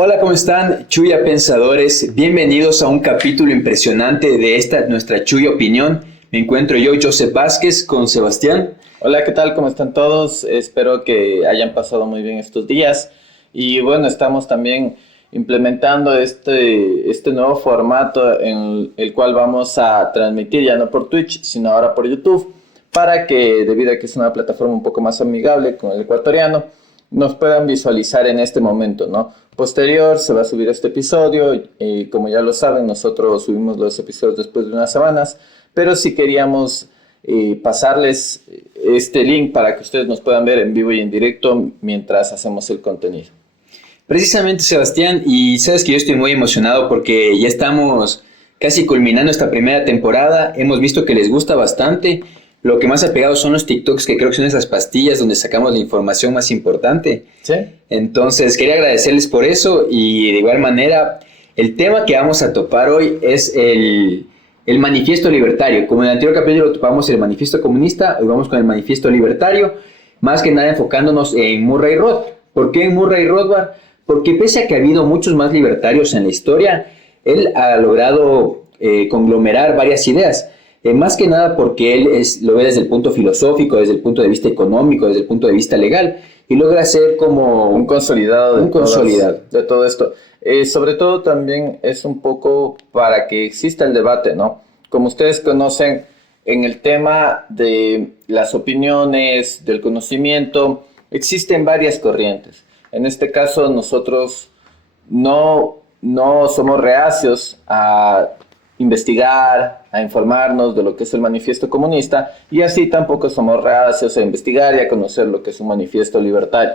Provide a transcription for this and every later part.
Hola, ¿cómo están, Chuya Pensadores? Bienvenidos a un capítulo impresionante de esta nuestra Chuya Opinión. Me encuentro yo, Joseph Vázquez, con Sebastián. Hola, ¿qué tal? ¿Cómo están todos? Espero que hayan pasado muy bien estos días. Y bueno, estamos también implementando este nuevo formato en el cual vamos a transmitir ya no por Twitch, sino ahora por YouTube, para que, debido a que es una plataforma un poco más amigable con el ecuatoriano, nos puedan visualizar en este momento, ¿no? Posterior se va a subir este episodio y como ya lo saben, nosotros subimos los episodios después de unas semanas, pero si queríamos pasarles este link para que ustedes nos puedan ver en vivo y en directo mientras hacemos el contenido. Precisamente, Sebastián, y sabes que yo estoy muy emocionado porque ya estamos casi culminando esta primera temporada. Hemos visto que les gusta bastante. Lo que más ha pegado son los TikToks, que creo que son esas pastillas donde sacamos la información más importante. ¿Sí? Entonces, quería agradecerles por eso y de igual manera, el tema que vamos a topar hoy es el manifiesto libertario. Como en el anterior capítulo topamos el manifiesto comunista, hoy vamos con el manifiesto libertario, más que nada enfocándonos en Murray Roth. ¿Por qué en Murray Rothbard? Porque pese a que ha habido muchos más libertarios en la historia, él ha logrado conglomerar varias ideas. Más que nada porque él lo ve desde el punto filosófico, desde el punto de vista económico, desde el punto de vista legal, y logra ser como un consolidado de todo esto. Sobre todo también es un poco para que exista el debate, ¿no? Como ustedes conocen, en el tema de las opiniones, del conocimiento, existen varias corrientes. En este caso, nosotros no somos reacios a investigar, a informarnos de lo que es el manifiesto comunista, y así tampoco somos reacios a investigar y a conocer lo que es un manifiesto libertario.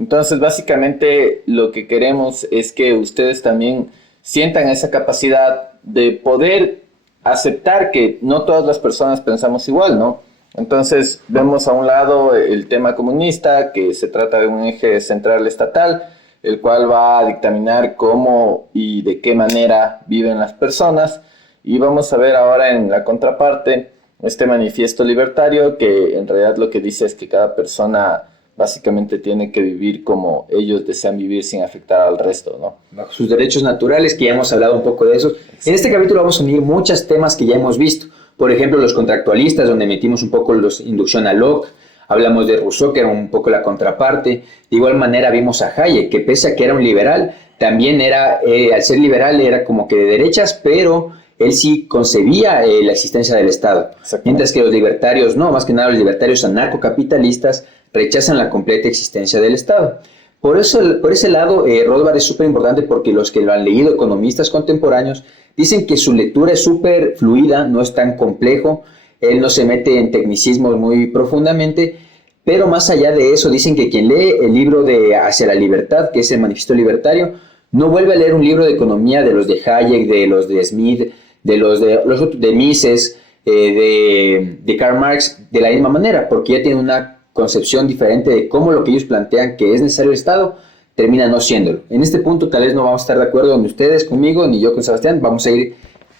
Entonces, básicamente, lo que queremos es que ustedes también sientan esa capacidad de poder aceptar que no todas las personas pensamos igual, ¿no? Entonces, vemos a un lado el tema comunista, que se trata de un eje central estatal, el cual va a dictaminar cómo y de qué manera viven las personas. Y vamos a ver ahora en la contraparte este manifiesto libertario, que en realidad lo que dice es que cada persona básicamente tiene que vivir como ellos desean vivir sin afectar al resto, ¿no? Bajo sus derechos naturales, que ya hemos hablado un poco de eso. Sí. En este capítulo vamos a unir muchos temas que ya hemos visto. Por ejemplo, los contractualistas, donde metimos un poco la inducción a Locke. Hablamos de Rousseau, que era un poco la contraparte. De igual manera vimos a Hayek, que pese a que era un liberal, también era, al ser liberal, era como que de derechas, pero él sí concebía la existencia del Estado. Mientras que los libertarios no, más que nada los libertarios anarcocapitalistas rechazan la completa existencia del Estado. Por ese lado, Rothbard es súper importante porque los que lo han leído, economistas contemporáneos, dicen que su lectura es súper fluida, no es tan complejo, él no se mete en tecnicismos muy profundamente, pero más allá de eso, dicen que quien lee el libro de Hacia la Libertad, que es el Manifiesto Libertario, no vuelve a leer un libro de economía de los de Hayek, de los de Smith, de los de Mises, de Karl Marx, de la misma manera, porque ya tiene una concepción diferente de cómo lo que ellos plantean que es necesario el Estado, termina no siéndolo. En este punto tal vez no vamos a estar de acuerdo ni ustedes conmigo, ni yo con Sebastián, vamos a ir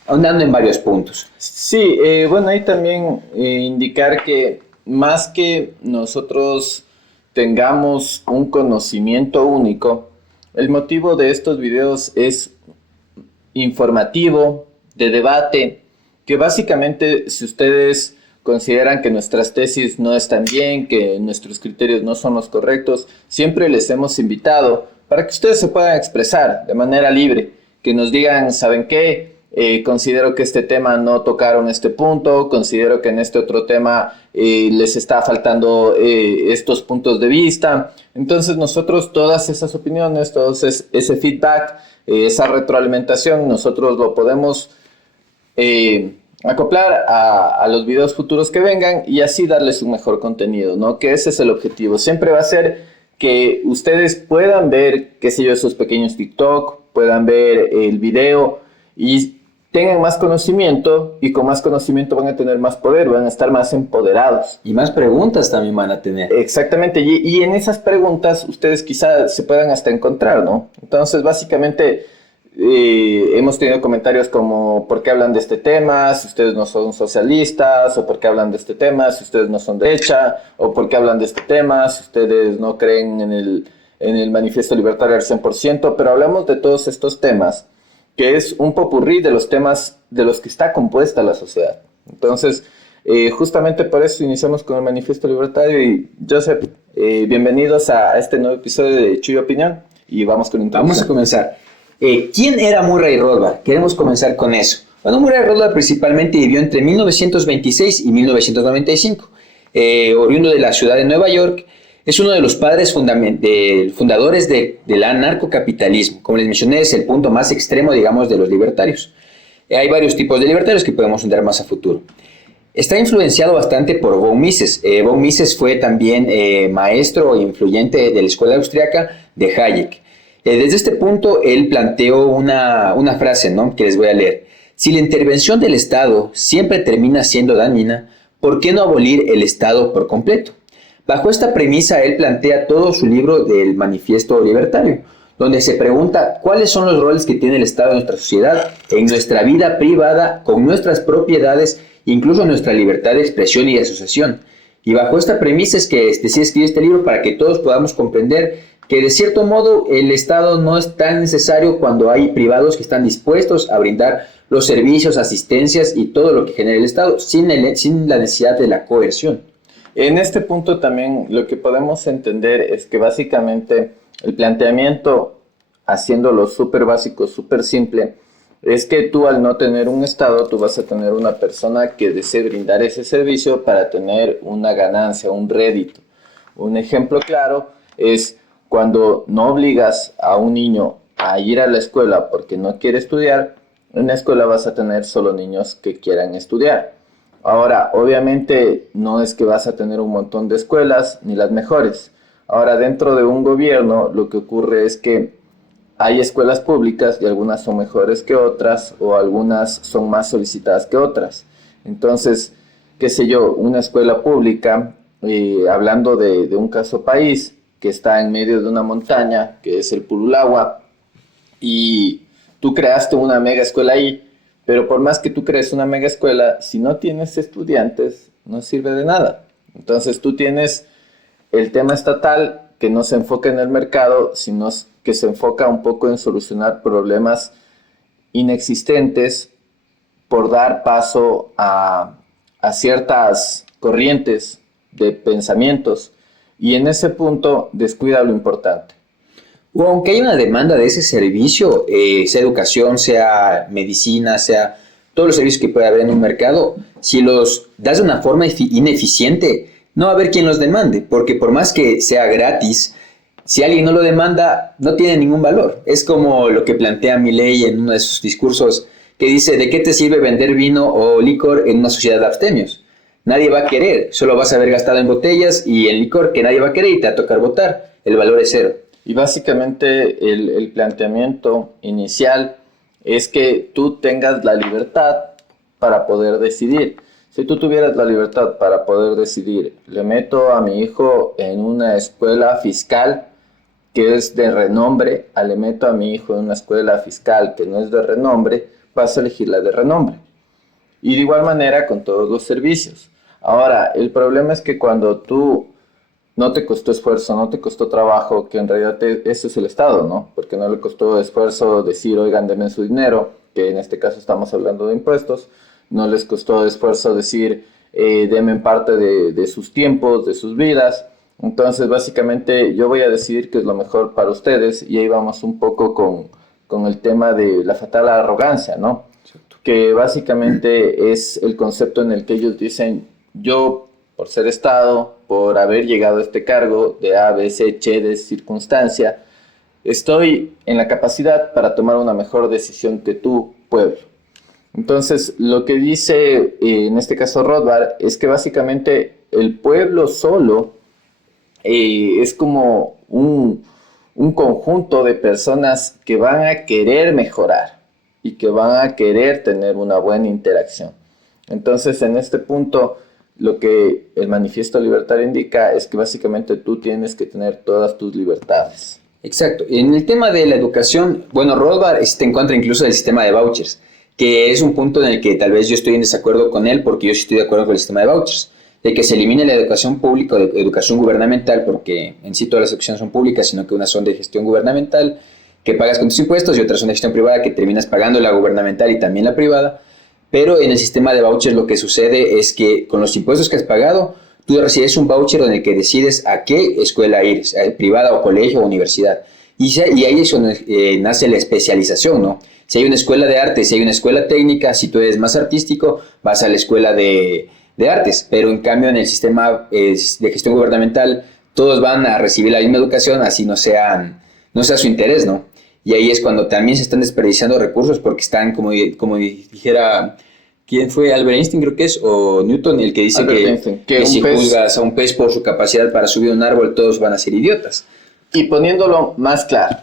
ahondando en varios puntos. Sí, bueno, ahí también indicar que más que nosotros tengamos un conocimiento único, el motivo de estos videos es informativo, de debate, que básicamente si ustedes consideran que nuestras tesis no están bien, que nuestros criterios no son los correctos, siempre les hemos invitado para que ustedes se puedan expresar de manera libre, que nos digan, ¿saben qué? Considero que este tema no tocaron este punto, considero que en este otro tema les está faltando estos puntos de vista. Entonces nosotros todas esas opiniones, todo ese feedback, esa retroalimentación, nosotros lo podemos acoplar a los videos futuros que vengan y así darles un mejor contenido, ¿no? Que ese es el objetivo. Siempre va a ser que ustedes puedan ver, qué sé yo, esos pequeños TikTok, puedan ver el video y tengan más conocimiento, y con más conocimiento van a tener más poder, van a estar más empoderados. Y más preguntas también van a tener. Exactamente, y en esas preguntas ustedes quizás se puedan hasta encontrar, ¿no? Entonces, básicamente, hemos tenido comentarios como ¿por qué hablan de este tema? Si ustedes no son socialistas, o ¿por qué hablan de este tema? Si ustedes no son derecha, o ¿por qué hablan de este tema? Si ustedes no creen en en el Manifiesto Libertario al 100%, pero hablamos de todos estos temas, que es un popurrí de los temas de los que está compuesta la sociedad. Entonces, justamente por eso iniciamos con el Manifiesto Libertario. Y Joseph, bienvenidos a este nuevo episodio de Chuy Opinión, y vamos con Vamos a comenzar. ¿Quién era Murray Rothbard? Queremos comenzar con eso. Bueno, Murray Rothbard principalmente vivió entre 1926 y 1995. Oriundo de la ciudad de Nueva York, es uno de los padres fundadores del anarcocapitalismo. Como les mencioné, es el punto más extremo, digamos, de los libertarios. Hay varios tipos de libertarios que podemos entrar más a futuro. Está influenciado bastante por von Mises. Von Mises fue también maestro e influyente de la escuela austriaca de Hayek. Desde este punto, él planteó una frase, ¿no?, que les voy a leer. Si la intervención del Estado siempre termina siendo dañina, ¿por qué no abolir el Estado por completo? Bajo esta premisa, él plantea todo su libro del Manifiesto Libertario, donde se pregunta cuáles son los roles que tiene el Estado en nuestra sociedad, en nuestra vida privada, con nuestras propiedades, incluso nuestra libertad de expresión y de asociación. Y bajo esta premisa es que se escribe este libro, para que todos podamos comprender que de cierto modo el Estado no es tan necesario cuando hay privados que están dispuestos a brindar los servicios, asistencias y todo lo que genera el Estado, sin la necesidad de la coerción. En este punto también lo que podemos entender es que básicamente el planteamiento, haciéndolo súper básico, súper simple, es que tú, al no tener un Estado, tú vas a tener una persona que desee brindar ese servicio para tener una ganancia, un rédito. Un ejemplo claro es cuando no obligas a un niño a ir a la escuela porque no quiere estudiar. En la escuela vas a tener solo niños que quieran estudiar. Ahora, obviamente no es que vas a tener un montón de escuelas, ni las mejores. Ahora, dentro de un gobierno, lo que ocurre es que hay escuelas públicas y algunas son mejores que otras, o algunas son más solicitadas que otras. Entonces, qué sé yo, una escuela pública, hablando de un caso país, que está en medio de una montaña, que es el Purulagua, y tú creaste una mega escuela ahí, pero por más que tú crees una mega escuela, si no tienes estudiantes, no sirve de nada. Entonces tú tienes el tema estatal, que no se enfoca en el mercado, sino que se enfoca un poco en solucionar problemas inexistentes por dar paso a ciertas corrientes de pensamientos, y en ese punto descuida lo importante. O aunque hay una demanda de ese servicio, sea educación, sea medicina, sea todos los servicios que puede haber en un mercado, si los das de una forma ineficiente, no va a haber quien los demande, porque por más que sea gratis, si alguien no lo demanda, no tiene ningún valor. Es como lo que plantea Milei en uno de sus discursos, que dice: ¿de qué te sirve vender vino o licor en una sociedad de abstemios? Nadie va a querer, solo vas a haber gastado en botellas y en licor que nadie va a querer, y te va a tocar votar. El valor es cero. Y básicamente el planteamiento inicial es que tú tengas la libertad para poder decidir. Si tú tuvieras la libertad para poder decidir, le meto a mi hijo en una escuela fiscal que es de renombre, le meto a mi hijo en una escuela fiscal que no es de renombre, vas a elegir la de renombre. Y de igual manera con todos los servicios. Ahora, el problema es que cuando tú no te costó esfuerzo, no te costó trabajo, que en realidad eso es el Estado, ¿no? Porque no le costó esfuerzo decir: oigan, denme su dinero, que en este caso estamos hablando de impuestos. No les costó esfuerzo decir: denme parte de sus tiempos, de sus vidas. Entonces, básicamente, yo voy a decidir qué es lo mejor para ustedes, y ahí vamos un poco con el tema de la fatal arrogancia, ¿no? Exacto. Que básicamente es el concepto en el que ellos dicen: yo, por ser Estado, por haber llegado a este cargo de A, B, C, Ch de circunstancia, estoy en la capacidad para tomar una mejor decisión que tú, pueblo. Entonces, lo que dice en este caso Rothbard es que básicamente el pueblo solo es como un conjunto de personas que van a querer mejorar y que van a querer tener una buena interacción. Entonces, en este punto, lo que el Manifiesto Libertario indica es que básicamente tú tienes que tener todas tus libertades. Exacto. En el tema de la educación, bueno, Rothbard está en contra incluso del sistema de vouchers, que es un punto en el que tal vez yo estoy en desacuerdo con él, porque yo sí estoy de acuerdo con el sistema de vouchers. de que se elimine la educación pública o de educación gubernamental, porque en sí todas las educaciones son públicas, sino que unas son de gestión gubernamental, que pagas con tus impuestos, y otras son de gestión privada, que terminas pagando la gubernamental y también la privada. Pero en el sistema de vouchers lo que sucede es que con los impuestos que has pagado, tú recibes un voucher en el que decides a qué escuela ir, privada o colegio o universidad. Y ahí es donde nace la especialización, ¿no? Si hay una escuela de arte, si hay una escuela técnica, si tú eres más artístico, vas a la escuela de artes. Pero en cambio en el sistema de gestión gubernamental, todos van a recibir la misma educación, así no sea su interés, ¿no? Y ahí es cuando también se están desperdiciando recursos porque están, como dijera, ¿quién fue? Albert Einstein creo que es, o Newton, el que dice que si juzgas a un pez por su capacidad para subir un árbol, todos van a ser idiotas. Y poniéndolo más claro,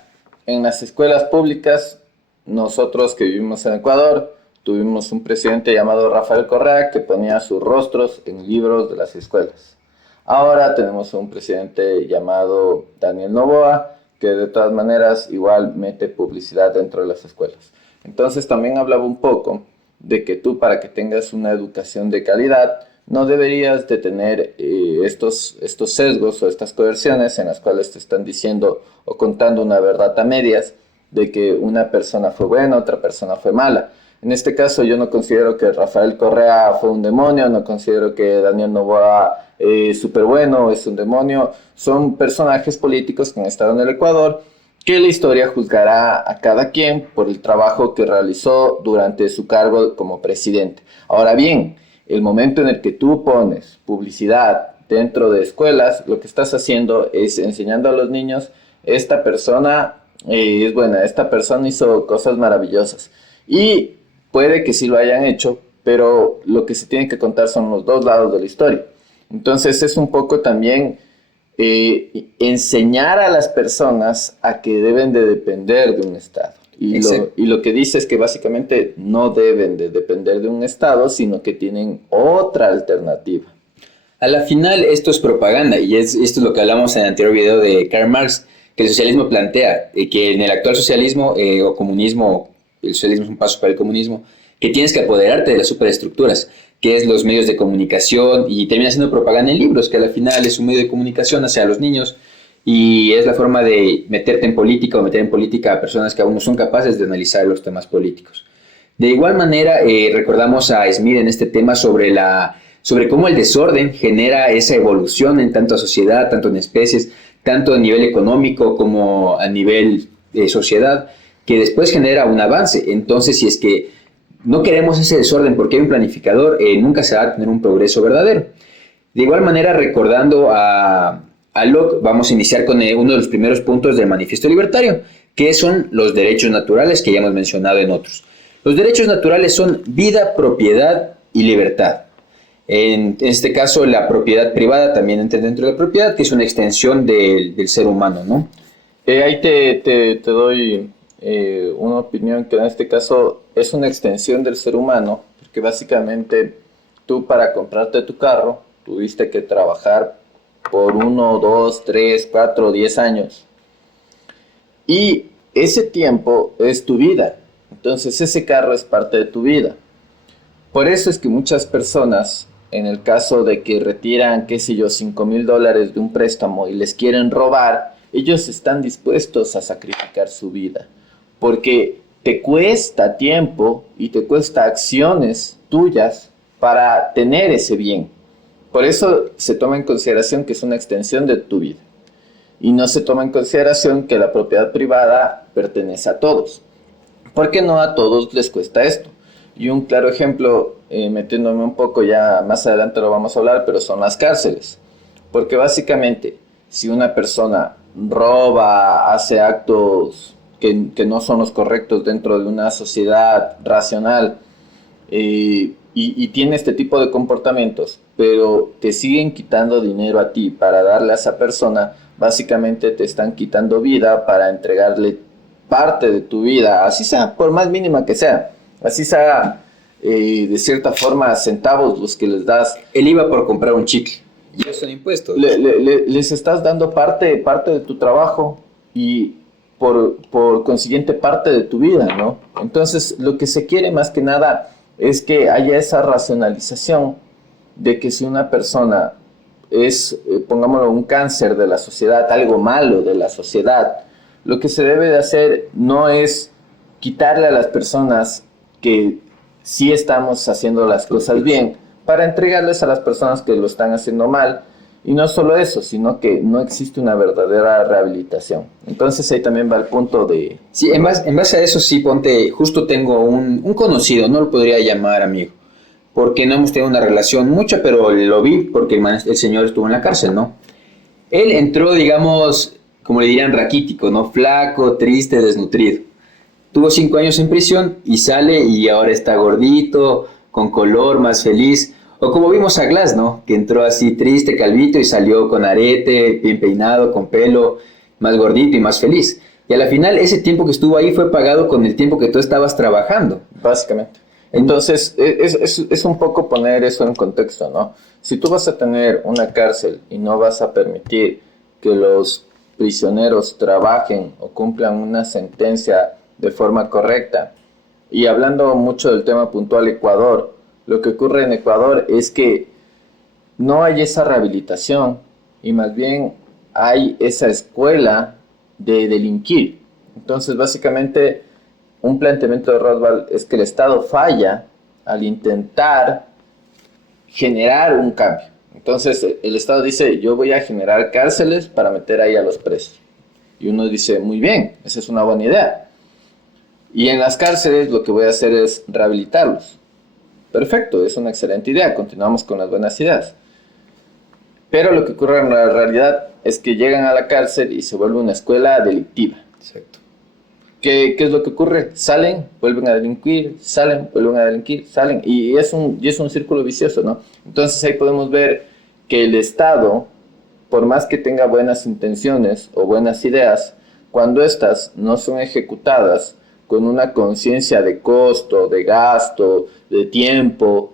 en las escuelas públicas, nosotros que vivimos en Ecuador, tuvimos un presidente llamado Rafael Correa que ponía sus rostros en libros de las escuelas. Ahora tenemos un presidente llamado Daniel Noboa, que de todas maneras igual mete publicidad dentro de las escuelas. Entonces también hablaba un poco de que tú, para que tengas una educación de calidad, no deberías de tener estos sesgos o estas coerciones en las cuales te están diciendo o contando una verdad a medias de que una persona fue buena, otra persona fue mala. En este caso yo no considero que Rafael Correa fue un demonio, no considero que Daniel Noboa es súper bueno, es un demonio. Son personajes políticos que han estado en el Ecuador, que la historia juzgará a cada quien por el trabajo que realizó durante su cargo como presidente. Ahora bien, el momento en el que tú pones publicidad dentro de escuelas, lo que estás haciendo es enseñando a los niños, esta persona es buena, esta persona hizo cosas maravillosas. Y puede que sí lo hayan hecho, pero lo que se tiene que contar son los dos lados de la historia. Entonces es un poco también enseñar a las personas a que deben de depender de un Estado. Y lo que dice es que básicamente no deben de depender de un Estado, sino que tienen otra alternativa. A la final esto es propaganda, y esto es lo que hablamos en el anterior video de Karl Marx, que el socialismo plantea que en el actual socialismo o comunismo, el socialismo es un paso para el comunismo, que tienes que apoderarte de las superestructuras, que es los medios de comunicación, y termina siendo propaganda en libros, que al final es un medio de comunicación hacia los niños, y es la forma de meterte en política o meter en política a personas que aún no son capaces de analizar los temas políticos. De igual manera, recordamos a Smith en este tema sobre cómo el desorden genera esa evolución en tanto sociedad, tanto en especies, tanto a nivel económico como a nivel de sociedad, que después genera un avance. Entonces, si es que no queremos ese desorden porque hay un planificador, nunca se va a tener un progreso verdadero. De igual manera, recordando a Locke, vamos a iniciar con uno de los primeros puntos del Manifiesto Libertario, que son los derechos naturales, que ya hemos mencionado en otros. Los derechos naturales son vida, propiedad y libertad. En este caso, la propiedad privada también entra dentro de la propiedad, que es una extensión del ser humano, ¿no? Ahí te doy una opinión que en este caso es una extensión del ser humano, porque básicamente tú, para comprarte tu carro, tuviste que trabajar por 1, 2, 3, 4, 10 años. Y ese tiempo es tu vida. Entonces ese carro es parte de tu vida. Por eso es que muchas personas, en el caso de que retiran, qué sé yo, $5,000 de un préstamo y les quieren robar, ellos están dispuestos a sacrificar su vida. Porque te cuesta tiempo y te cuesta acciones tuyas para tener ese bien. Por eso se toma en consideración que es una extensión de tu vida. Y no se toma en consideración que la propiedad privada pertenece a todos. Porque no a todos les cuesta esto. Y un claro ejemplo, metiéndome un poco, ya más adelante lo vamos a hablar, pero son las cárceles. Porque básicamente, si una persona roba, hace actos que no son los correctos dentro de una sociedad racional, y tiene este tipo de comportamientos, pero te siguen quitando dinero a ti para darle a esa persona, básicamente te están quitando vida para entregarle parte de tu vida, así sea, por más mínima que sea, así sea de cierta forma centavos los que les das. Él iba por comprar un chicle, y eso son impuestos. Les estás dando parte de tu trabajo y por consiguiente parte de tu vida, ¿no? Entonces lo que se quiere más que nada es que haya esa racionalización de que si una persona es, pongámoslo, un cáncer de la sociedad, algo malo de la sociedad, lo que se debe de hacer no es quitarle a las personas que sí estamos haciendo las cosas bien, para entregarles a las personas que lo están haciendo mal. Y no solo eso, sino que no existe una verdadera rehabilitación. Entonces ahí también va el punto de... Sí, en base a eso sí, ponte, justo tengo un conocido, no lo podría llamar amigo, porque no hemos tenido una relación mucha, pero lo vi porque el señor estuvo en la cárcel, ¿no? Él entró, digamos, como le dirían, raquítico, ¿no? Flaco, triste, desnutrido. Tuvo 5 años en prisión y sale y ahora está gordito, con color, más feliz. O como vimos a Glass, ¿no? Que entró así triste, calvito y salió con arete, bien peinado, con pelo, más gordito y más feliz. Y a la final ese tiempo que estuvo ahí fue pagado con el tiempo que tú estabas trabajando. Básicamente. Entonces, es un poco poner eso en contexto, ¿no? Si tú vas a tener una cárcel y no vas a permitir que los prisioneros trabajen o cumplan una sentencia de forma correcta, y hablando mucho del tema puntual Ecuador, lo que ocurre en Ecuador es que no hay esa rehabilitación y más bien hay esa escuela de delinquir. Entonces, básicamente, un planteamiento de Rothbard es que el Estado falla al intentar generar un cambio. Entonces, el Estado dice, yo voy a generar cárceles para meter ahí a los presos. Y uno dice, muy bien, esa es una buena idea. Y en las cárceles lo que voy a hacer es rehabilitarlos. Perfecto, es una excelente idea, continuamos con las buenas ideas. Pero lo que ocurre en la realidad es que llegan a la cárcel y se vuelve una escuela delictiva. Exacto. ¿Qué es lo que ocurre? Salen, vuelven a delinquir, salen, vuelven a delinquir, salen. Y es un círculo vicioso, ¿no? Entonces ahí podemos ver que el Estado, por más que tenga buenas intenciones o buenas ideas, cuando estas no son ejecutadas con una conciencia de costo, de gasto, de tiempo,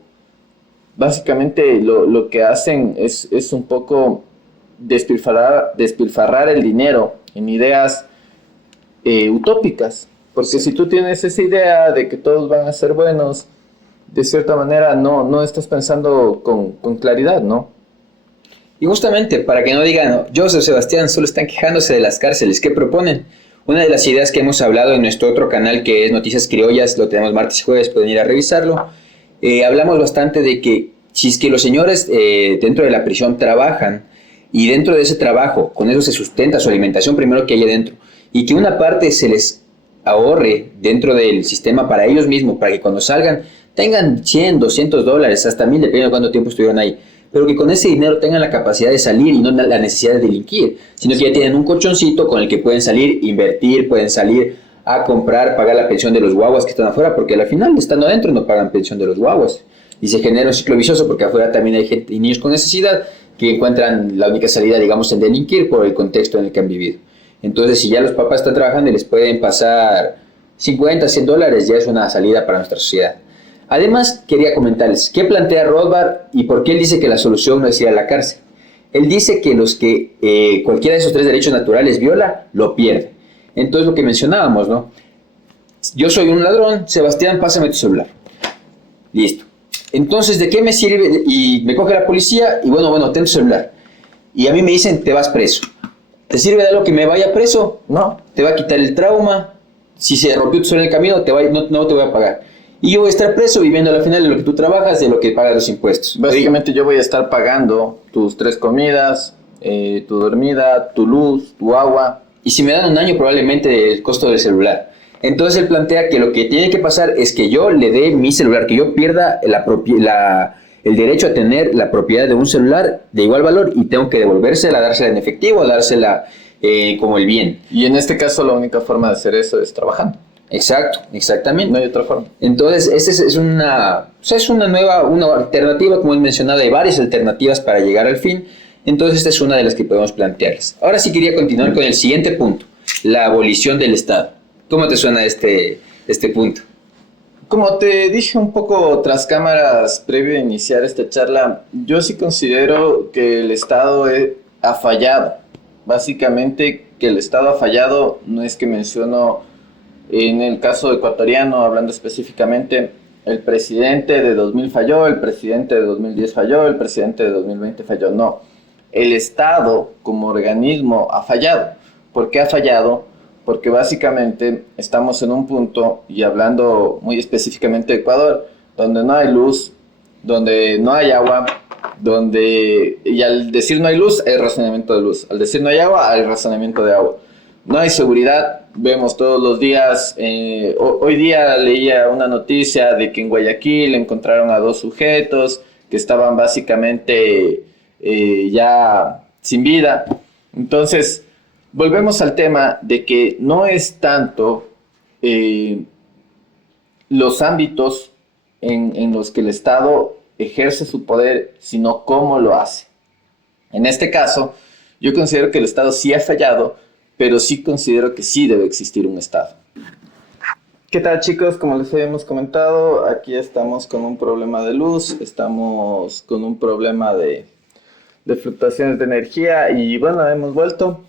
básicamente lo que hacen es un poco despilfarrar el dinero en ideas utópicas. Porque si tú tienes esa idea de que todos van a ser buenos, de cierta manera no estás pensando con claridad, ¿no? Y justamente, para que no digan, "No, Joseph Sebastián solo están quejándose de las cárceles", ¿qué proponen? Una de las ideas que hemos hablado en nuestro otro canal, que es Noticias Criollas, lo tenemos martes y jueves, pueden ir a revisarlo. Hablamos bastante de que si es que los señores dentro de la prisión trabajan y dentro de ese trabajo, con eso se sustenta su alimentación primero que hay adentro, y que una parte se les ahorre dentro del sistema para ellos mismos, para que cuando salgan tengan 100, 200 dólares, hasta 1000, dependiendo de cuánto tiempo estuvieron ahí, pero que con ese dinero tengan la capacidad de salir y no la necesidad de delinquir, sino que ya tienen un colchoncito con el que pueden salir, invertir, pueden salir a comprar, pagar la pensión de los guaguas que están afuera, porque al final, estando adentro, no pagan pensión de los guaguas. Y se genera un ciclo vicioso, porque afuera también hay gente y niños con necesidad que encuentran la única salida, digamos, en delinquir por el contexto en el que han vivido. Entonces, si ya los papás están trabajando y les pueden pasar 50, 100 dólares, ya es una salida para nuestra sociedad. Además, quería comentarles, ¿qué plantea Rothbard y por qué él dice que la solución no es ir a la cárcel? Él dice que los que cualquiera de esos 3 derechos naturales viola, lo pierde. Entonces, lo que mencionábamos, ¿no? Yo soy un ladrón, Sebastián, pásame tu celular. Listo. Entonces, ¿de qué me sirve? Y me coge la policía y bueno, ten tu celular. Y a mí me dicen, te vas preso. ¿Te sirve de algo que me vaya preso? No. Te va a quitar el trauma. Si se rompió tu celular en el camino, no te voy a pagar. Y yo voy a estar preso viviendo al final de lo que tú trabajas, de lo que pagas los impuestos. Básicamente yo voy a estar pagando tus 3 comidas, tu dormida, tu luz, tu agua. Y si me dan un año, probablemente el costo del celular. Entonces él plantea que lo que tiene que pasar es que yo le dé mi celular, que yo pierda el derecho a tener la propiedad de un celular de igual valor y tengo que devolvérsela, dársela en efectivo, dársela como el bien. Y en este caso la única forma de hacer eso es trabajando. Exacto, exactamente. No hay otra forma. Entonces, esta es una alternativa, como he mencionado, hay varias alternativas para llegar al fin. Entonces, esta es una de las que podemos plantearles. Ahora sí quería continuar con el siguiente punto, la abolición del Estado. ¿Cómo te suena este punto? Como te dije un poco tras cámaras previo a iniciar esta charla, yo sí considero que el Estado ha fallado. Básicamente, que el Estado ha fallado no es que menciono en el caso ecuatoriano, hablando específicamente, el presidente de 2000 falló, el presidente de 2010 falló, el presidente de 2020 falló. No, el Estado como organismo ha fallado. ¿Por qué ha fallado? Porque básicamente estamos en un punto, y hablando muy específicamente de Ecuador, donde no hay luz, donde no hay agua, y al decir no hay luz, hay racionamiento de luz. Al decir no hay agua, hay racionamiento de agua. No hay seguridad, vemos todos los días. Hoy día leía una noticia de que en Guayaquil encontraron a 2 sujetos que estaban básicamente ya sin vida. Entonces, volvemos al tema de que no es tanto los ámbitos en los que el Estado ejerce su poder, sino cómo lo hace. En este caso, yo considero que el Estado sí ha fallado, pero sí considero que sí debe existir un Estado. ¿Qué tal, chicos? Como les habíamos comentado, aquí estamos con un problema de luz, estamos con un problema de fluctuaciones de energía y bueno, hemos vuelto.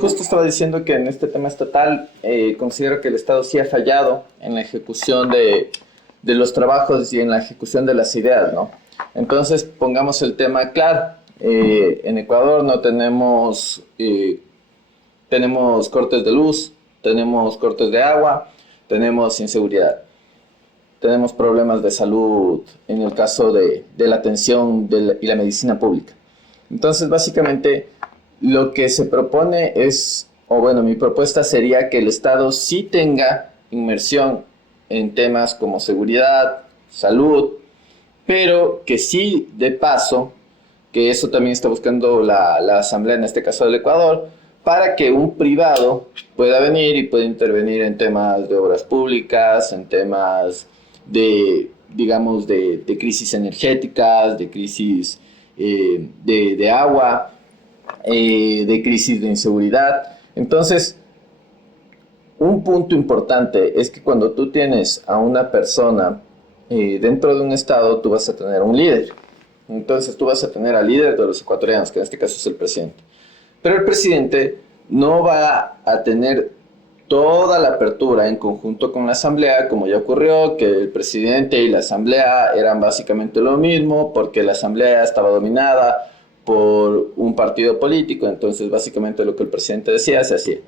Justo estaba diciendo que en este tema estatal considero que el Estado sí ha fallado en la ejecución de los trabajos y en la ejecución de las ideas, ¿no? Entonces, pongamos el tema claro. En Ecuador no tenemos cortes de luz, tenemos cortes de agua, tenemos inseguridad, tenemos problemas de salud en el caso de la atención y la medicina pública. Entonces, básicamente, lo que se propone es, o bueno, mi propuesta sería que el Estado sí tenga inmersión en temas como seguridad, salud, pero que sí, de paso, que eso también está buscando la Asamblea, en este caso del Ecuador, para que un privado pueda venir y pueda intervenir en temas de obras públicas, en temas de, digamos, de crisis energéticas, de crisis de agua, de crisis de inseguridad. Entonces, un punto importante es que cuando tú tienes a una persona dentro de un estado, tú vas a tener un líder. Entonces, tú vas a tener al líder de los ecuatorianos, que en este caso es el presidente. Pero el presidente no va a tener toda la apertura en conjunto con la asamblea, como ya ocurrió, que el presidente y la asamblea eran básicamente lo mismo, porque la asamblea estaba dominada por un partido político, entonces básicamente lo que el presidente decía se hacía.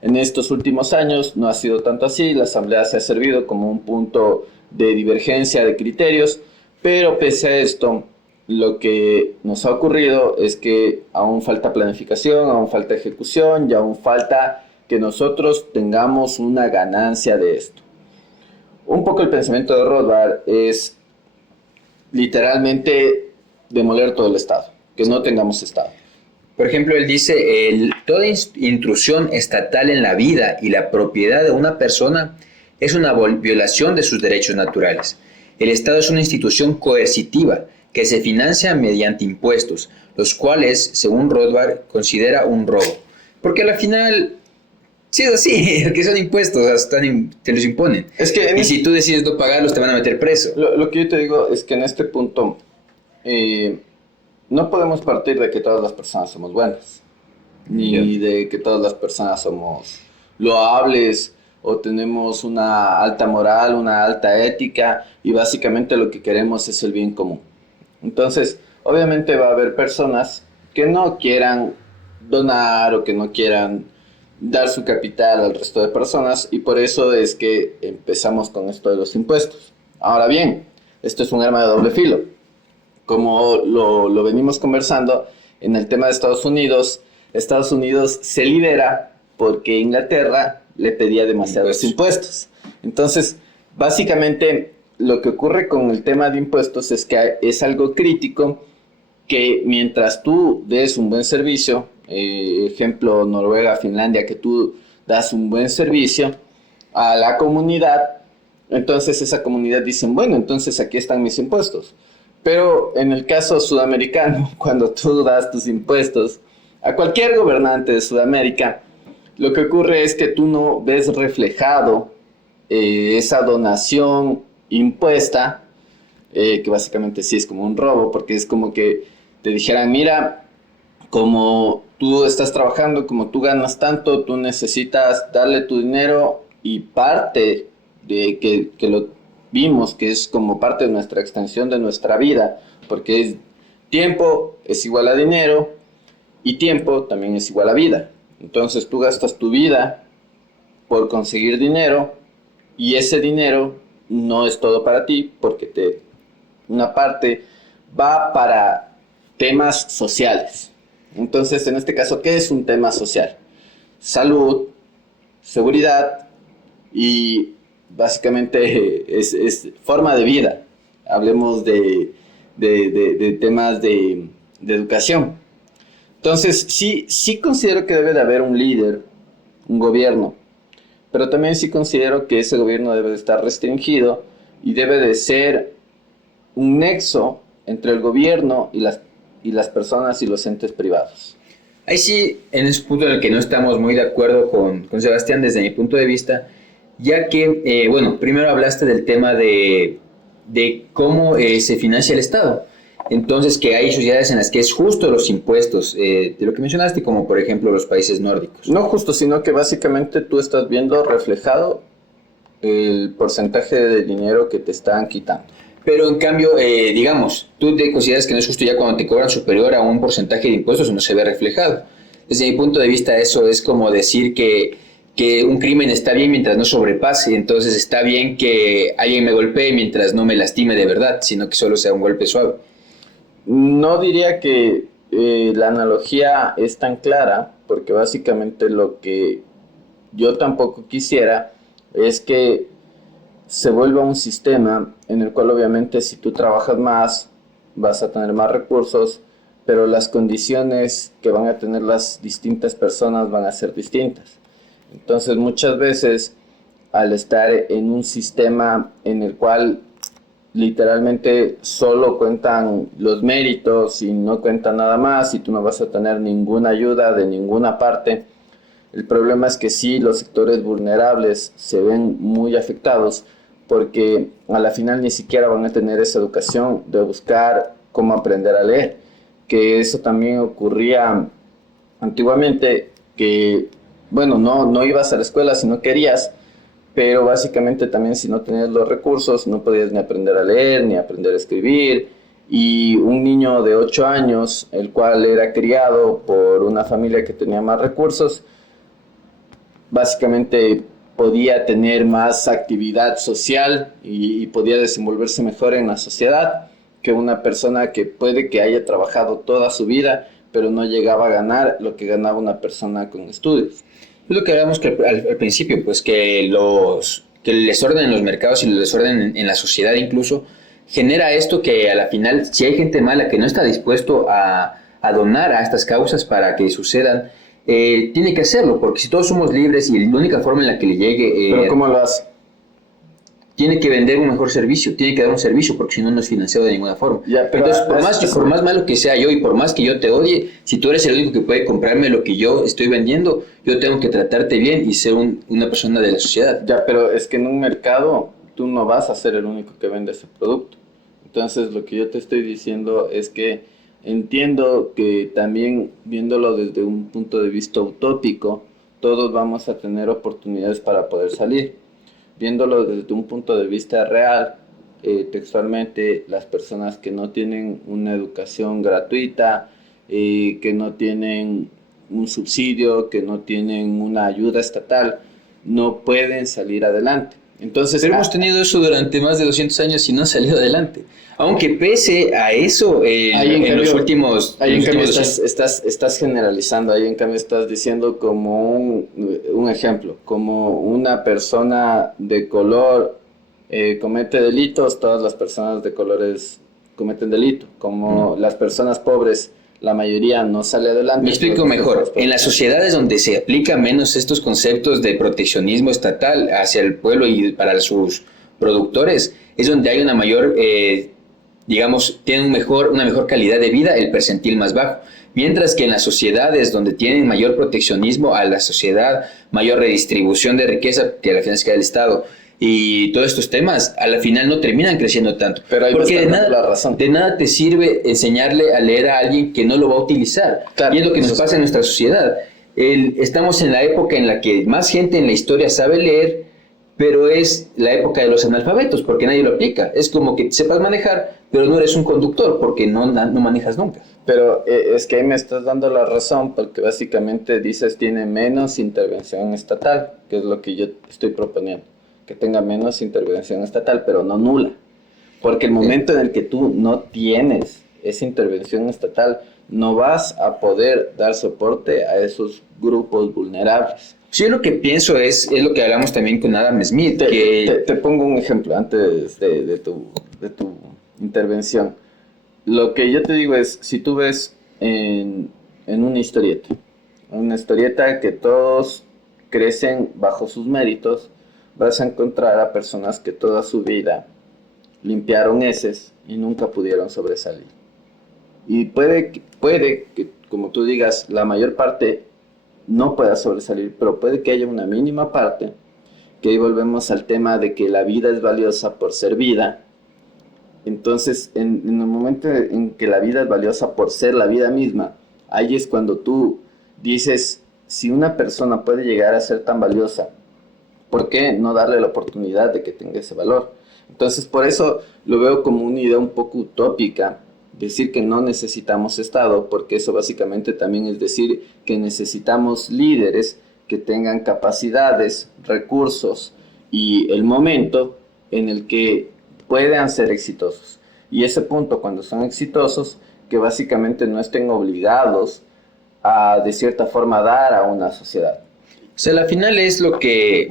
En estos últimos años no ha sido tanto así, la asamblea se ha servido como un punto de divergencia de criterios, pero pese a esto, lo que nos ha ocurrido es que aún falta planificación, aún falta ejecución y aún falta que nosotros tengamos una ganancia de esto. Un poco el pensamiento de Rothbard es literalmente demoler todo el Estado, que no tengamos Estado. Por ejemplo, él dice, toda intrusión estatal en la vida y la propiedad de una persona es una violación de sus derechos naturales. El Estado es una institución coercitiva que se financia mediante impuestos, los cuales, según Rothbard, considera un robo. Porque al final, sí es así, que son impuestos, te los imponen. Es que y si tú decides no pagarlos, te van a meter preso. Lo que yo te digo es que en este punto no podemos partir de que todas las personas somos buenas, ni de que todas las personas somos loables o tenemos una alta moral, una alta ética y básicamente lo que queremos es el bien común. Entonces, obviamente va a haber personas que no quieran donar o que no quieran dar su capital al resto de personas y por eso es que empezamos con esto de los impuestos. Ahora bien, esto es un arma de doble filo. Como lo venimos conversando en el tema de Estados Unidos se libera porque Inglaterra le pedía demasiados impuestos. Entonces, básicamente, lo que ocurre con el tema de impuestos es que es algo crítico que mientras tú des un buen servicio, ejemplo Noruega, Finlandia, que tú das un buen servicio a la comunidad, entonces esa comunidad dice, bueno, entonces aquí están mis impuestos. Pero en el caso sudamericano, cuando tú das tus impuestos a cualquier gobernante de Sudamérica, lo que ocurre es que tú no ves reflejado esa donación impuesta, que básicamente sí es como un robo, porque es como que te dijeran, mira, como tú estás trabajando, como tú ganas tanto, tú necesitas darle tu dinero y parte de que lo vimos que es como parte de nuestra extensión de nuestra vida, porque es tiempo es igual a dinero y tiempo también es igual a vida. Entonces tú gastas tu vida por conseguir dinero y ese dinero no es todo para ti porque una parte va para temas sociales. Entonces, en este caso, ¿qué es un tema social? Salud, seguridad y básicamente es forma de vida. Hablemos de temas de educación. Entonces, sí considero que debe de haber un líder, un gobierno, pero también sí considero que ese gobierno debe de estar restringido y debe de ser un nexo entre el gobierno y las personas y los entes privados. Ahí sí, en ese punto en el que no estamos muy de acuerdo con Sebastián desde mi punto de vista, ya que, bueno, primero hablaste del tema de cómo se financia el Estado. Entonces, que hay sociedades en las que es justo los impuestos, de lo que mencionaste, como por ejemplo los países nórdicos. No justo, sino que básicamente tú estás viendo reflejado el porcentaje de dinero que te están quitando. Pero en cambio, digamos, tú te consideras que no es justo ya cuando te cobran superior a un porcentaje de impuestos no se ve reflejado. Desde mi punto de vista, eso es como decir que un crimen está bien mientras no sobrepase. Entonces está bien que alguien me golpee mientras no me lastime de verdad, sino que solo sea un golpe suave. No diría que la analogía es tan clara, porque básicamente lo que yo tampoco quisiera es que se vuelva un sistema en el cual obviamente si tú trabajas más vas a tener más recursos, pero las condiciones que van a tener las distintas personas van a ser distintas. Entonces muchas veces al estar en un sistema en el cual literalmente solo cuentan los méritos y no cuenta nada más y tú no vas a tener ninguna ayuda de ninguna parte, el problema es que sí, los sectores vulnerables se ven muy afectados porque a la final ni siquiera van a tener esa educación de buscar cómo aprender a leer, que eso también ocurría antiguamente, que bueno, no ibas a la escuela si no querías, pero básicamente también si no tenías los recursos no podías ni aprender a leer, ni aprender a escribir, y un niño de 8 años, el cual era criado por una familia que tenía más recursos, básicamente podía tener más actividad social y podía desenvolverse mejor en la sociedad que una persona que puede que haya trabajado toda su vida, pero no llegaba a ganar lo que ganaba una persona con estudios. Es lo que hablamos que al principio, pues que el desorden en los mercados y el desorden en la sociedad incluso genera esto que a la final, si hay gente mala que no está dispuesto a donar a estas causas para que sucedan, tiene que hacerlo, porque si todos somos libres y la única forma en la que le llegue... ¿Pero cómo lo hace? Tiene que vender un mejor servicio, tiene que dar un servicio, porque si no, no es financiado de ninguna forma. Ya, pero entonces, por más malo que sea yo y por más que yo te odie, si tú eres el único que puede comprarme lo que yo estoy vendiendo, yo tengo que tratarte bien y ser una persona de la sociedad. Ya, pero es que en un mercado tú no vas a ser el único que vende ese producto. Entonces, lo que yo te estoy diciendo es que entiendo que también viéndolo desde un punto de vista utópico, todos vamos a tener oportunidades para poder salir. Viéndolo desde un punto de vista real, textualmente, las personas que no tienen una educación gratuita, que no tienen un subsidio, que no tienen una ayuda estatal, no pueden salir adelante. Entonces, pero hemos tenido eso durante más de 200 años y no ha salido adelante. Aunque pese a eso, en los últimos... Ahí en cambio estás generalizando, ahí en cambio estás diciendo como un ejemplo, como una persona de color comete delitos, todas las personas de colores cometen delito, como las personas pobres, la mayoría no sale adelante. Me explico mejor. En las sociedades donde se aplica menos estos conceptos de proteccionismo estatal hacia el pueblo y para sus productores, es donde hay una mayor, digamos, tiene una mejor calidad de vida, el percentil más bajo. Mientras que en las sociedades donde tienen mayor proteccionismo a la sociedad, mayor redistribución de riqueza, que a la final se queda el Estado, y todos estos temas, a la final no terminan creciendo tanto. Pero porque de nada te sirve enseñarle a leer a alguien que no lo va a utilizar. Claro, y es lo que nos pasa en nuestra sociedad. Estamos en la época en la que más gente en la historia sabe leer, pero es la época de los analfabetos, porque nadie lo aplica. Es como que sepas manejar, pero no eres un conductor, porque no manejas nunca. Pero es que ahí me estás dando la razón, porque básicamente dices tiene menos intervención estatal, que es lo que yo estoy proponiendo, que tenga menos intervención estatal, pero no nula. Porque el momento en el que tú no tienes esa intervención estatal, no vas a poder dar soporte a esos grupos vulnerables. Yo lo que pienso es lo que hablamos también con Adam Smith. Te pongo un ejemplo antes de tu intervención. Lo que yo te digo es, si tú ves en una historieta que todos crecen bajo sus méritos, vas a encontrar a personas que toda su vida limpiaron heces y nunca pudieron sobresalir. Y puede que, como tú digas, la mayor parte no pueda sobresalir, pero puede que haya una mínima parte, que ahí volvemos al tema de que la vida es valiosa por ser vida. Entonces, en el momento en que la vida es valiosa por ser la vida misma, ahí es cuando tú dices, si una persona puede llegar a ser tan valiosa, ¿por qué no darle la oportunidad de que tenga ese valor? Entonces, por eso lo veo como una idea un poco utópica, decir que no necesitamos Estado, porque eso básicamente también es decir que necesitamos líderes que tengan capacidades, recursos y el momento en el que puedan ser exitosos. Y ese punto, cuando son exitosos, que básicamente no estén obligados a, de cierta forma, dar a una sociedad. O sea, al final es lo que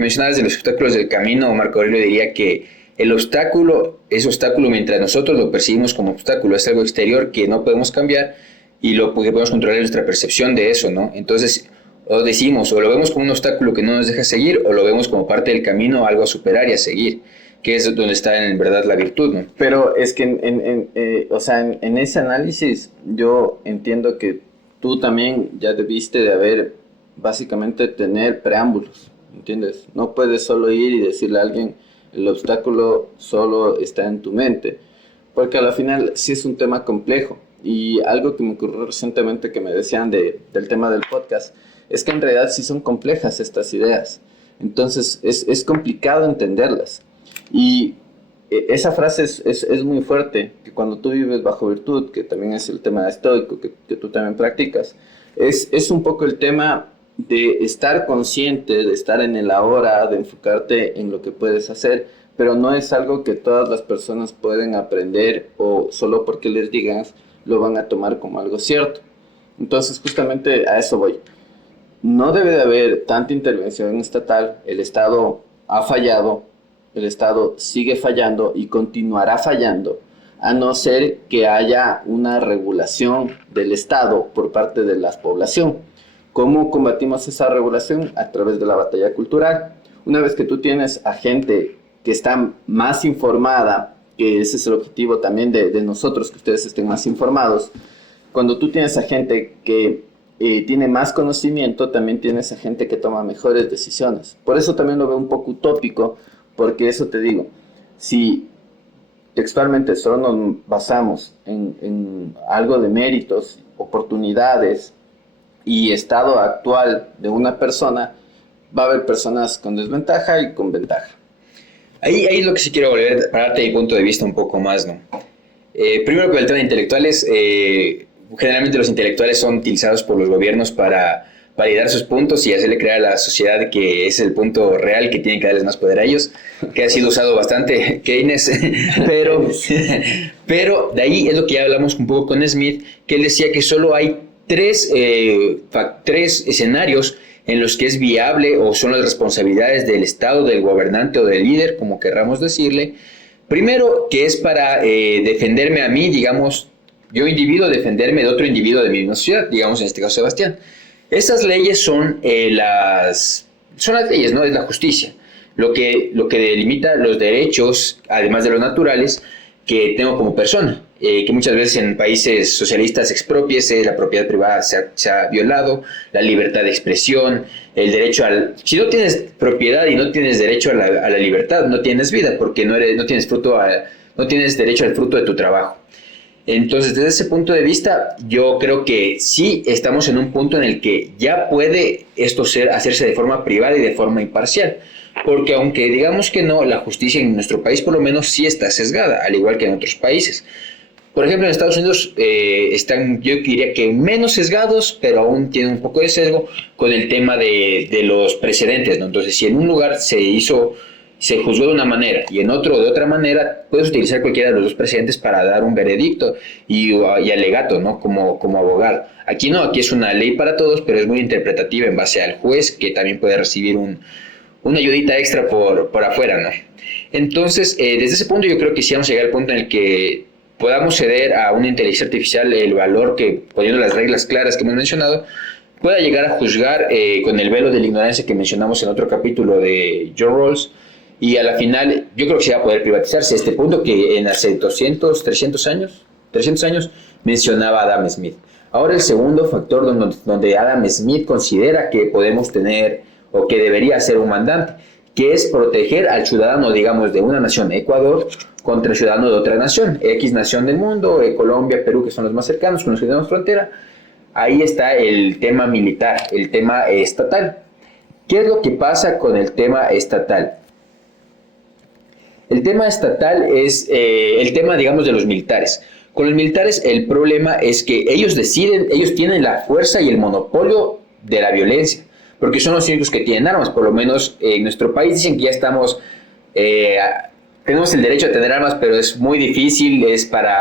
mencionabas de los obstáculos del camino. Marco Aurelio diría que el obstáculo es obstáculo mientras nosotros lo percibimos como obstáculo, es algo exterior que no podemos cambiar y lo que podemos controlar es nuestra percepción de eso, ¿no? Entonces, o decimos, o lo vemos como un obstáculo que no nos deja seguir, o lo vemos como parte del camino, algo a superar y a seguir, que es donde está en verdad la virtud, ¿no? Pero es que en ese análisis yo entiendo que tú también ya debiste de haber, básicamente, tener preámbulos, ¿entiendes? No puedes solo ir y decirle a alguien, el obstáculo solo está en tu mente, porque al final sí es un tema complejo. Y algo que me ocurrió recientemente que me decían del tema del podcast, es que en realidad sí son complejas estas ideas. Entonces es complicado entenderlas. Y esa frase es muy fuerte, que cuando tú vives bajo virtud, que también es el tema estoico, que tú también practicas, es un poco el tema de estar consciente, de estar en el ahora, de enfocarte en lo que puedes hacer, pero no es algo que todas las personas pueden aprender o solo porque les digas lo van a tomar como algo cierto. Entonces justamente a eso voy. No debe de haber tanta intervención estatal, el Estado ha fallado, el Estado sigue fallando y continuará fallando, a no ser que haya una regulación del Estado por parte de la población. ¿Cómo combatimos esa regulación? A través de la batalla cultural. Una vez que tú tienes a gente que está más informada, que ese es el objetivo también de nosotros, que ustedes estén más informados, cuando tú tienes a gente que tiene más conocimiento, también tienes a gente que toma mejores decisiones. Por eso también lo veo un poco utópico, porque eso te digo, si textualmente solo nos basamos en algo de méritos, oportunidades y estado actual de una persona, va a haber personas con desventaja y con ventaja. Ahí es lo que sí quiero volver para darte mi punto de vista un poco más, ¿no? Primero con el tema de intelectuales, generalmente los intelectuales son utilizados por los gobiernos para validar sus puntos y hacerle creer a la sociedad que es el punto real, que tienen que darles más poder a ellos, que ha sido usado bastante Keynes, pero de ahí es lo que ya hablamos un poco con Smith, que él decía que solo hay tres escenarios en los que es viable o son las responsabilidades del Estado, del gobernante o del líder, como querramos decirle. Primero, que es para defenderme a mí, digamos, yo individuo, defenderme de otro individuo de mi misma sociedad, digamos en este caso Sebastián. Esas leyes son las leyes, ¿no? Es la justicia, lo que delimita los derechos, además de los naturales, que tengo como persona, que muchas veces en países socialistas expropiese, la propiedad privada se ha violado, la libertad de expresión, el derecho si no tienes propiedad y no tienes derecho a la libertad, no tienes vida, porque no tienes derecho al fruto de tu trabajo. Entonces, desde ese punto de vista, yo creo que sí estamos en un punto en el que ya puede esto hacerse de forma privada y de forma imparcial. Porque aunque digamos que no, la justicia en nuestro país por lo menos sí está sesgada, al igual que en otros países. Por ejemplo, en Estados Unidos están, yo diría que menos sesgados, pero aún tienen un poco de sesgo con el tema de los precedentes, ¿no? Entonces, si en un lugar se juzgó de una manera y en otro de otra manera, puedes utilizar cualquiera de los dos precedentes para dar un veredicto y alegato, ¿no? Como abogado. Aquí no, aquí es una ley para todos, pero es muy interpretativa en base al juez, que también puede recibir una ayudita extra por afuera, ¿no? Entonces, desde ese punto yo creo que sí vamos a llegar al punto en el que podamos ceder a una inteligencia artificial el valor que, poniendo las reglas claras que hemos mencionado, pueda llegar a juzgar con el velo de la ignorancia que mencionamos en otro capítulo de John Rawls, y a la final yo creo que se va a poder privatizarse a este punto que en hace 200, 300 años mencionaba Adam Smith. Ahora el segundo factor donde Adam Smith considera que podemos tener o que debería ser un mandante, que es proteger al ciudadano, digamos, de una nación, Ecuador, contra el ciudadano de otra nación, X nación del mundo, Colombia, Perú, que son los más cercanos, con los que tenemos frontera. Ahí está el tema militar, el tema estatal. ¿Qué es lo que pasa con el tema estatal? El tema estatal es el tema, digamos, de los militares. Con los militares el problema es que ellos deciden, ellos tienen la fuerza y el monopolio de la violencia, porque son los únicos que tienen armas. Por lo menos en nuestro país dicen que ya estamos, tenemos el derecho a tener armas, pero es muy difícil,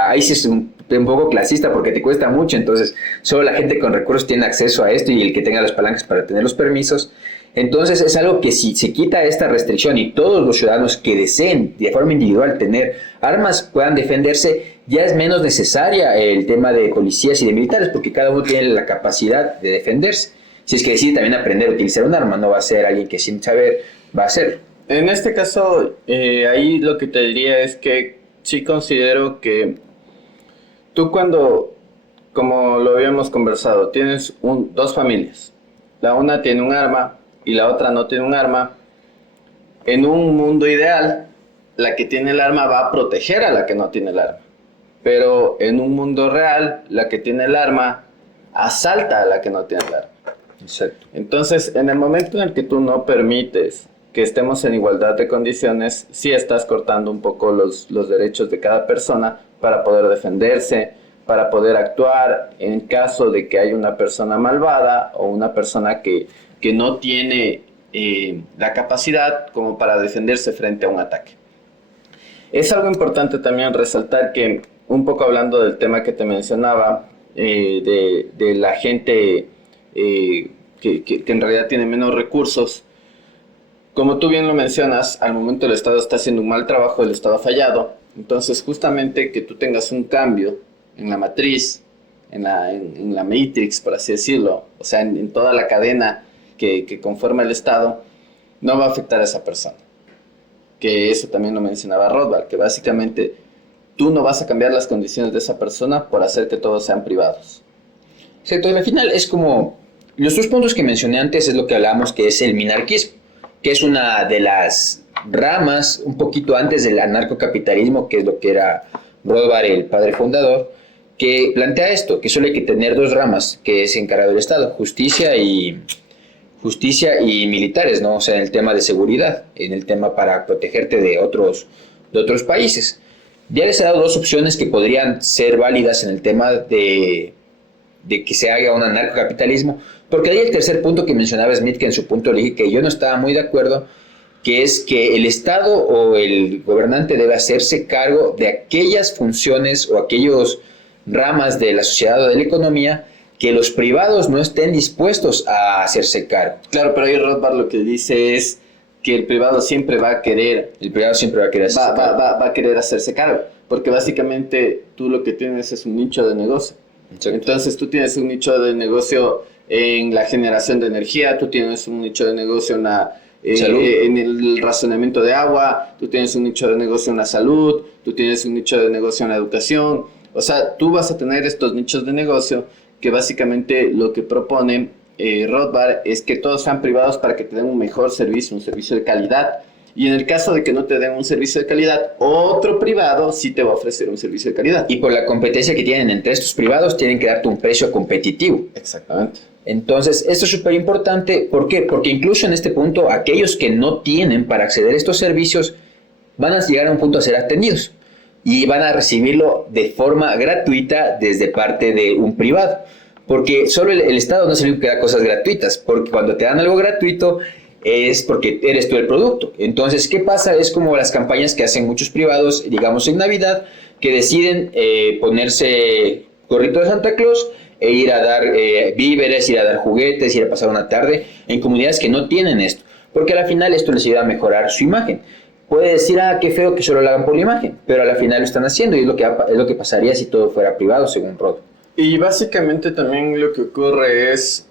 ahí sí es un poco clasista porque te cuesta mucho, entonces solo la gente con recursos tiene acceso a esto y el que tenga las palancas para tener los permisos. Entonces es algo que si se quita esta restricción y todos los ciudadanos que deseen de forma individual tener armas puedan defenderse, ya es menos necesaria el tema de policías y de militares porque cada uno tiene la capacidad de defenderse. Si es que decide también aprender a utilizar un arma, no va a ser alguien que sin saber va a hacerlo. En este caso, ahí lo que te diría es que sí considero que tú cuando, como lo habíamos conversado, tienes dos familias. La una tiene un arma y la otra no tiene un arma. En un mundo ideal, la que tiene el arma va a proteger a la que no tiene el arma. Pero en un mundo real, la que tiene el arma asalta a la que no tiene el arma. Exacto. Entonces, en el momento en el que tú no permites que estemos en igualdad de condiciones, sí estás cortando un poco los derechos de cada persona para poder defenderse, para poder actuar en caso de que haya una persona malvada o una persona que no tiene la capacidad como para defenderse frente a un ataque. Es algo importante también resaltar que, un poco hablando del tema que te mencionaba, de la gente que en realidad tiene menos recursos, como tú bien lo mencionas, al momento el Estado está haciendo un mal trabajo, el Estado ha fallado. Entonces, justamente que tú tengas un cambio en la matriz, en la matrix, por así decirlo, o sea, en toda la cadena que conforma el Estado, no va a afectar a esa persona. Que eso también lo mencionaba Rothbard, que básicamente tú no vas a cambiar las condiciones de esa persona por hacer que todos sean privados. Exacto, al final es como, los dos puntos que mencioné antes es lo que hablábamos, que es el minarquismo, que es una de las ramas un poquito antes del anarcocapitalismo, que es lo que era Rothbard, el padre fundador, que plantea esto, que solo hay que tener dos ramas, que es encargado del Estado, justicia y militares, ¿no? O sea, en el tema de seguridad, en el tema para protegerte de otros países. Ya les he dado dos opciones que podrían ser válidas en el tema de que se haga un anarcocapitalismo, porque ahí el tercer punto que mencionaba Smith, que en su punto le dije que yo no estaba muy de acuerdo, que es que el Estado o el gobernante debe hacerse cargo de aquellas funciones o aquellos ramas de la sociedad o de la economía que los privados no estén dispuestos a hacerse cargo. Claro, pero ahí Rothbard lo que dice es que el privado siempre va a querer... Va a querer hacerse cargo, porque básicamente tú lo que tienes es un nicho de negocio. Exacto. Entonces tú tienes un nicho de negocio en la generación de energía, tú tienes un nicho de negocio en el racionamiento de agua, tú tienes un nicho de negocio en la salud, tú tienes un nicho de negocio en la educación. O sea, tú vas a tener estos nichos de negocio que básicamente lo que propone Rothbard es que todos sean privados para que te den un mejor servicio, un servicio de calidad. Y en el caso de que no te den un servicio de calidad, otro privado sí te va a ofrecer un servicio de calidad. Y por la competencia que tienen entre estos privados, tienen que darte un precio competitivo. Exactamente. Entonces, esto es súper importante. ¿Por qué? Porque incluso en este punto, aquellos que no tienen para acceder a estos servicios van a llegar a un punto a ser atendidos y van a recibirlo de forma gratuita desde parte de un privado. Porque solo el Estado no es el único que da cosas gratuitas, porque cuando te dan algo gratuito es porque eres tú el producto. Entonces, ¿qué pasa? Es como las campañas que hacen muchos privados, digamos en Navidad, que deciden ponerse gorrito de Santa Claus e ir a dar víveres, ir a dar juguetes, ir a pasar una tarde en comunidades que no tienen esto. Porque al final esto les ayuda a mejorar su imagen. Puede decir, qué feo que solo lo hagan por la imagen, pero al final lo están haciendo y es lo que pasaría si todo fuera privado, según Rod. Y básicamente también lo que ocurre es,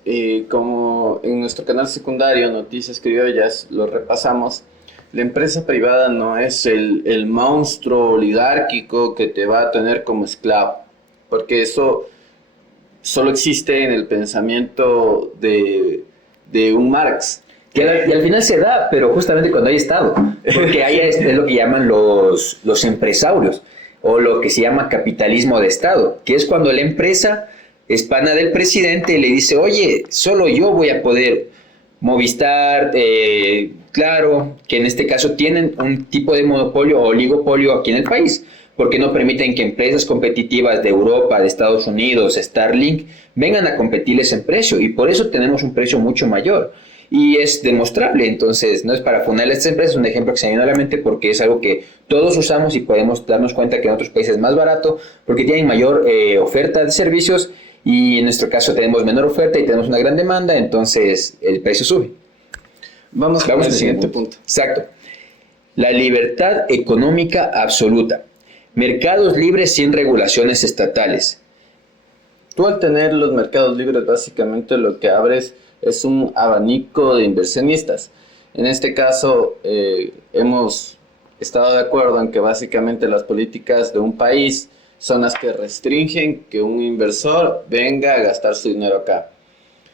como en nuestro canal secundario, Noticias Criollas, lo repasamos, la empresa privada no es el monstruo oligárquico que te va a tener como esclavo, porque eso solo existe en el pensamiento de un Marx. Y al final se da, pero justamente cuando hay Estado, porque ahí es lo que llaman los empresarios, o lo que se llama capitalismo de Estado, que es cuando la empresa es pana del presidente y le dice, oye, solo yo voy a poder, Movistar, claro, que en este caso tienen un tipo de monopolio o oligopolio aquí en el país, porque no permiten que empresas competitivas de Europa, de Estados Unidos, Starlink, vengan a competirles en precio, y por eso tenemos un precio mucho mayor. Y es demostrable, entonces no es para fundarle a estas empresas, es un ejemplo que se me vino a la mente porque es algo que todos usamos y podemos darnos cuenta que en otros países es más barato porque tienen mayor oferta de servicios y en nuestro caso tenemos menor oferta y tenemos una gran demanda, entonces el precio sube. Vamos al siguiente punto. Exacto. La libertad económica absoluta. Mercados libres sin regulaciones estatales. Tú al tener los mercados libres básicamente lo que abres es un abanico de inversionistas. En este caso, hemos estado de acuerdo en que básicamente las políticas de un país son las que restringen que un inversor venga a gastar su dinero acá.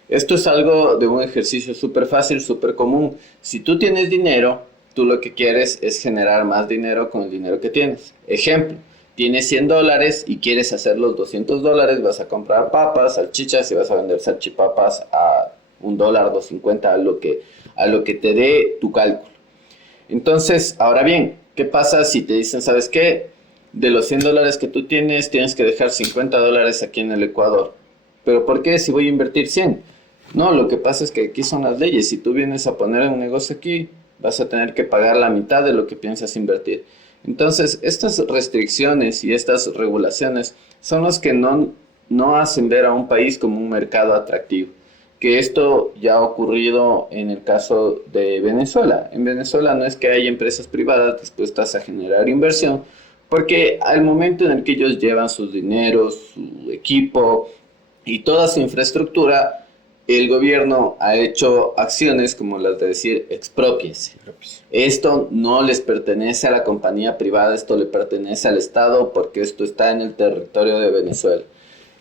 Esto es algo de un ejercicio súper fácil, súper común. Si tú tienes dinero, tú lo que quieres es generar más dinero con el dinero que tienes. Ejemplo, tienes $100 y quieres hacer los $200, vas a comprar papas, salchichas y vas a vender salchipapas a $1, $2.50, a lo que te dé tu cálculo. Entonces, ahora bien, ¿qué pasa si te dicen, ¿sabes qué? De los $100 que tú tienes que dejar $50 aquí en el Ecuador. ¿Pero por qué si voy a invertir 100? No, lo que pasa es que aquí son las leyes. Si tú vienes a poner un negocio aquí, vas a tener que pagar la mitad de lo que piensas invertir. Entonces, estas restricciones y estas regulaciones son las que no hacen ver a un país como un mercado atractivo. Que esto ya ha ocurrido en el caso de Venezuela. En Venezuela no es que haya empresas privadas dispuestas a generar inversión, porque al momento en el que ellos llevan sus dineros, su equipo y toda su infraestructura, el gobierno ha hecho acciones como las de decir exprópiense. Esto no les pertenece a la compañía privada, esto le pertenece al Estado porque esto está en el territorio de Venezuela.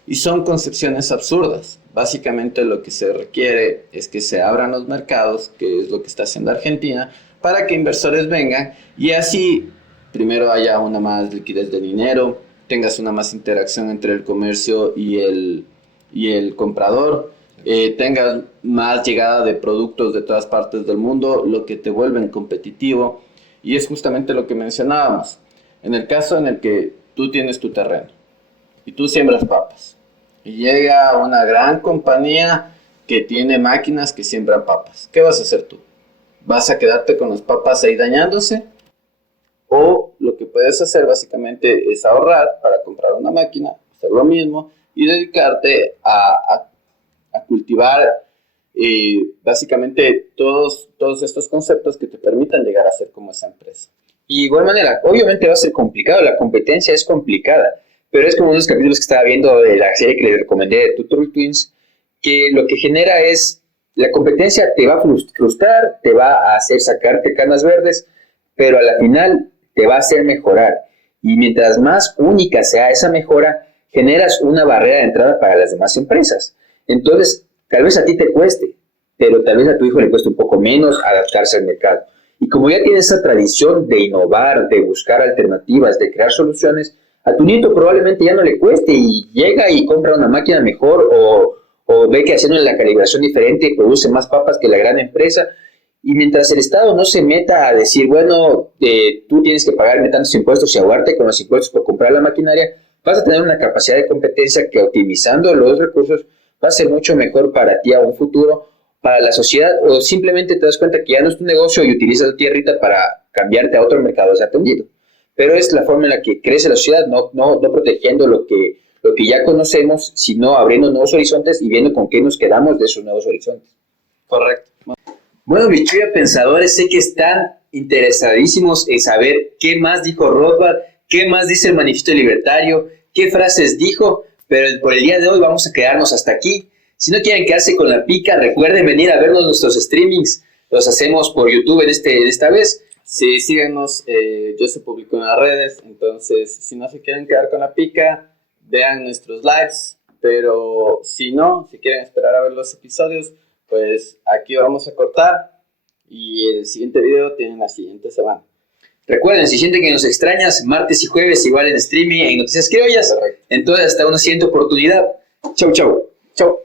Y son concepciones absurdas. Básicamente lo que se requiere es que se abran los mercados, que es lo que está haciendo Argentina, para que inversores vengan y así primero haya una más liquidez de dinero, tengas una más interacción entre el comercio y el comprador, tengas más llegada de productos de todas partes del mundo, lo que te vuelve competitivo. Y es justamente lo que mencionábamos. En el caso en el que tú tienes tu terreno y tú siembras papas, y llega una gran compañía que tiene máquinas que siembran papas. ¿Qué vas a hacer tú? ¿Vas a quedarte con las papas ahí dañándose? O lo que puedes hacer básicamente es ahorrar para comprar una máquina, hacer lo mismo y dedicarte a cultivar básicamente todos estos conceptos que te permitan llegar a ser como esa empresa. Y de igual manera, obviamente va a ser complicado, la competencia es complicada. Pero es como unos capítulos que estaba viendo de la serie que les recomendé de Turtle Twins, que lo que genera es, la competencia te va a frustrar, te va a hacer sacarte canas verdes, pero a la final te va a hacer mejorar. Y mientras más única sea esa mejora, generas una barrera de entrada para las demás empresas. Entonces, tal vez a ti te cueste, pero tal vez a tu hijo le cueste un poco menos adaptarse al mercado. Y como ya tienes esa tradición de innovar, de buscar alternativas, de crear soluciones, a tu nieto probablemente ya no le cueste y llega y compra una máquina mejor o ve que haciendo la calibración diferente produce más papas que la gran empresa. Y mientras el Estado no se meta a decir, bueno, tú tienes que pagarme tantos impuestos y ahogarte con los impuestos por comprar la maquinaria, vas a tener una capacidad de competencia que optimizando los recursos va a ser mucho mejor para ti a un futuro, para la sociedad, o simplemente te das cuenta que ya no es tu negocio y utilizas tu tierrita para cambiarte a otro mercado desatendido. Pero es la forma en la que crece la sociedad, no protegiendo lo que ya conocemos, sino abriendo nuevos horizontes y viendo con qué nos quedamos de esos nuevos horizontes. Correcto. Bueno, mis pensadores, sé que están interesadísimos en saber qué más dijo Rothbard, qué más dice el Manifiesto Libertario, qué frases dijo, pero por el día de hoy vamos a quedarnos hasta aquí. Si no quieren quedarse con la pica, recuerden venir a vernos nuestros streamings. Los hacemos por YouTube esta vez. Sí, síganos, yo se publico en las redes, entonces si no se quieren quedar con la pica, vean nuestros lives, pero si no, si quieren esperar a ver los episodios, pues aquí vamos a cortar y el siguiente video tienen la siguiente semana. Recuerden, si sienten que nos extrañas, martes y jueves igual en streaming en Noticias Criollas. Correcto. Entonces hasta una siguiente oportunidad. Chau, chau. Chau.